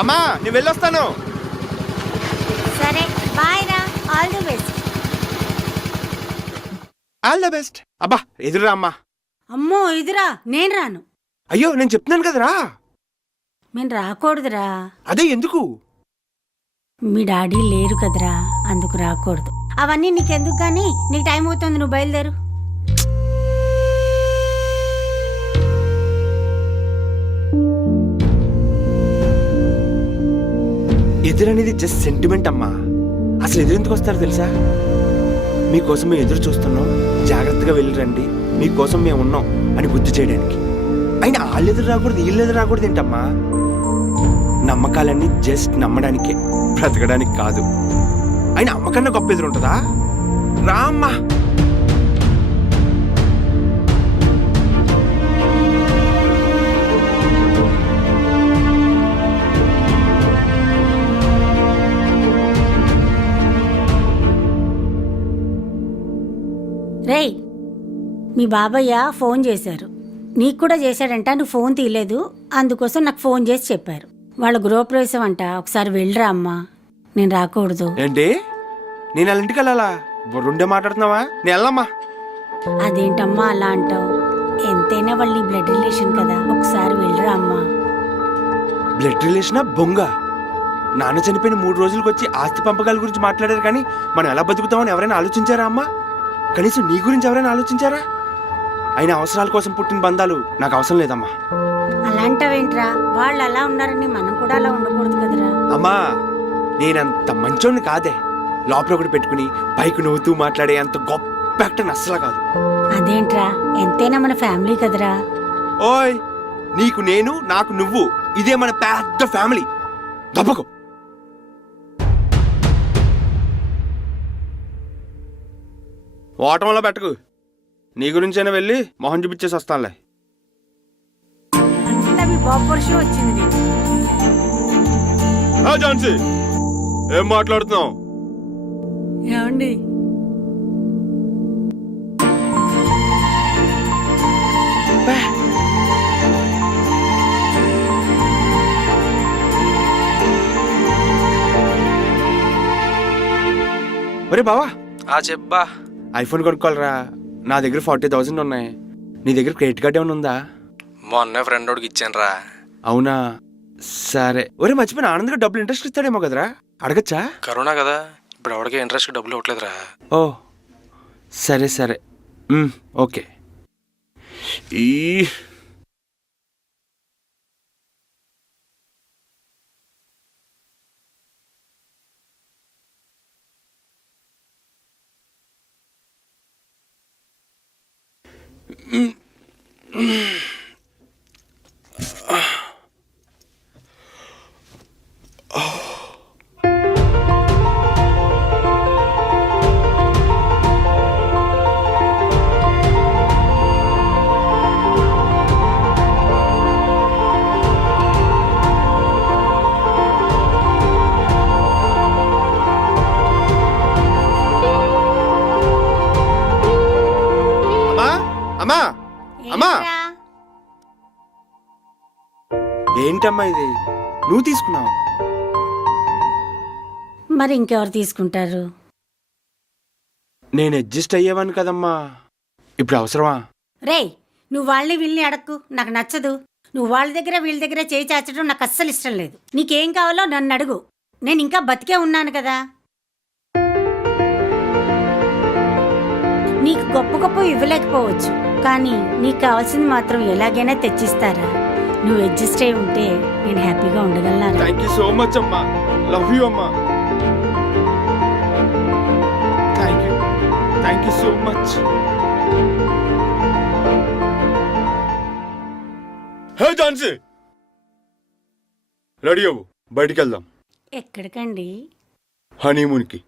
అమ్మా నేను వెళ్ళొస్తాను. సరే బాయ్ రా, all the best. All the best. అబ్బా ఎదురురా అమ్మా. అమ్మో ఇదిరా, నేను రాను. అయ్యో నేను చెప్తున్నాను కదరా. నేను రాకూడదురా. అదే ఎందుకు? మీ డాడీ లేరు కదరా, అందుకు రాకూడదు. అవన్నీ నీకెందుకు కానీ, నీకు టైం అవుతుంది, నువ్వు బయలుదేరు. ఎదురనేది జస్ట్ సెంటిమెంట్ అమ్మా. అసలు ఎదురు ఎందుకు వస్తారో తెలుసా? మీకోసం మేము ఎదురు చూస్తున్నాం, జాగ్రత్తగా వెళ్ళి రండి, మీకోసం మేము ఉన్నాం అని గుర్తు చేయడానికి. అయినా వాళ్ళు ఎదురు రాకూడదు, వీళ్ళు ఎదురు రాకూడదు ఏంటమ్మా? నమ్మకాలన్నీ జస్ట్ నమ్మడానికే, బ్రతకడానికి కాదు. అయినా అమ్మకన్నా గొప్ప ఎదురు ఉంటుందా? రామ్మా. రేయ్, మీ బాబయ్య ఫోన్ చేశారు. నీకు కూడా చేశాడంట, నువ్వు ఫోన్ తీయలేదు. అందుకోసం నాకు ఫోన్ చేసి చెప్పారు. వాళ్ళ గృహప్రవేశం అంట, ఒకసారి వెళ్ళరా అమ్మా. నేను రాకూడదు. ఏంటి? నేను వాళ్ళ ఇంటికి వెళ్ళాలా? రెండే మాట్లాడుతున్నావా? నేను వెళ్ళమ్మా. అదేంటమ్మా అలా అంటావు? ఎంతైనా వాళ్ళ బ్లడ్ రిలేషన్ కదా, ఒకసారి వెళ్ళరా అమ్మా. బ్లడ్ రిలేషనా బొంగ? నాన్న చనిపోయిన 3 రోజులకు వచ్చి ఆస్తి పంపకాల గురించి మాట్లాడారు, కానీ మనం ఎలా బతుకుతామని ఎవరైనా ఆలోచించారా అమ్మా? కనీసం నీ గురించి ఎవరైనా ఆలోచించారా? అయినా అవసరాల కోసం పుట్టిన బంధాలు నాకు అవసరం లేదమ్మా. అలాంటివేంట్రా? వాళ్ళు అలా ఉన్నారని మనం కూడా అలా ఉండకూడదు కదరా. అమ్మా నేనంత మంచోడిని కాదే. లోపల ఒకటి పెట్టుకుని పైకి నవ్వుతూ మాట్లాడే అంత గొప్ప యాక్టర్ అస్సలు కాదు. అదేంట్రా, ఎంతైనా మన ఫ్యామిలీ కదరా. ఓయ్, నీకు నేను, నాకు నువ్వు, ఇదే మన పెద్ద ఫ్యామిలీ. దబ్బకు. ఓటంలో పెట్టకు. నీ గురించైనా వెళ్ళి మొహం చూపించేసి వస్తానులే. అంతా మీ బాబు వర్షం వచ్చింది నీకు. ఝాన్సీ, ఏం మాట్లాడుతున్నావు? ఏమండి, ఒరే బావా. చెప్పా. ఐఫోన్ కొనుక్కోవాలరా. నా దగ్గర 40,000 ఉన్నాయి. నీ దగ్గర క్రెడిట్ కార్డ్ ఏమైనా ఉందా? మొన్న ఫ్రెండ్ వాడికి ఇచ్చాను రా. అవునా, సరే. ఒరే మర్చిపోయిన, ఆనంద్గా డబ్బులు ఇంట్రెస్ట్ ఇస్తాడేమో కదరా, అడగచ్చా? కరోనా కదా, ఇప్పుడు ఎవరికి ఇంట్రెస్ట్ డబ్బులు ఇవ్వట్లేదురా. ఓ సరే సరే, ఓకే. ఈ అమ్మా అమ్మా, ఏంటమ్మా ఇది? నువ్వు తీసుకున్నావు? మరి ఇంకెవరు తీసుకుంటారు? నేను అడ్జస్ట్ అయ్యేవాను కదమ్మా, ఇప్పుడు అవసరమా? రేయ్, నువ్వు వాళ్ళని వీళ్ళని అడక్కు, నాకు నచ్చదు. నువ్వు వాళ్ళ దగ్గర వీళ్ళ దగ్గర చేయి చాచడం నాకు అస్సలు ఇష్టం లేదు. నీకేం కావాలో నన్ను అడుగు, నేను ఇంకా బతికే ఉన్నాను కదా. నీకు గొప్ప గొప్ప ఇవ్వలేకపోవచ్చు, కానీ నీకు కావాల్సింది మాత్రం ఎలాగైనా తెచ్చిస్తారా. నువ్వు అడ్జస్ట్ అయి ఉంటే నేను హ్యాపీగా ఉండగలనా? థ్యాంక్ యూ సో మచ్ అమ్మా, లవ్ యూ అమ్మా. Thank you so much. Hey Jhansi, ready అవ్వు, బయటికి వెళ్దాం. ఎక్కడికండి? హనీమూన్కి.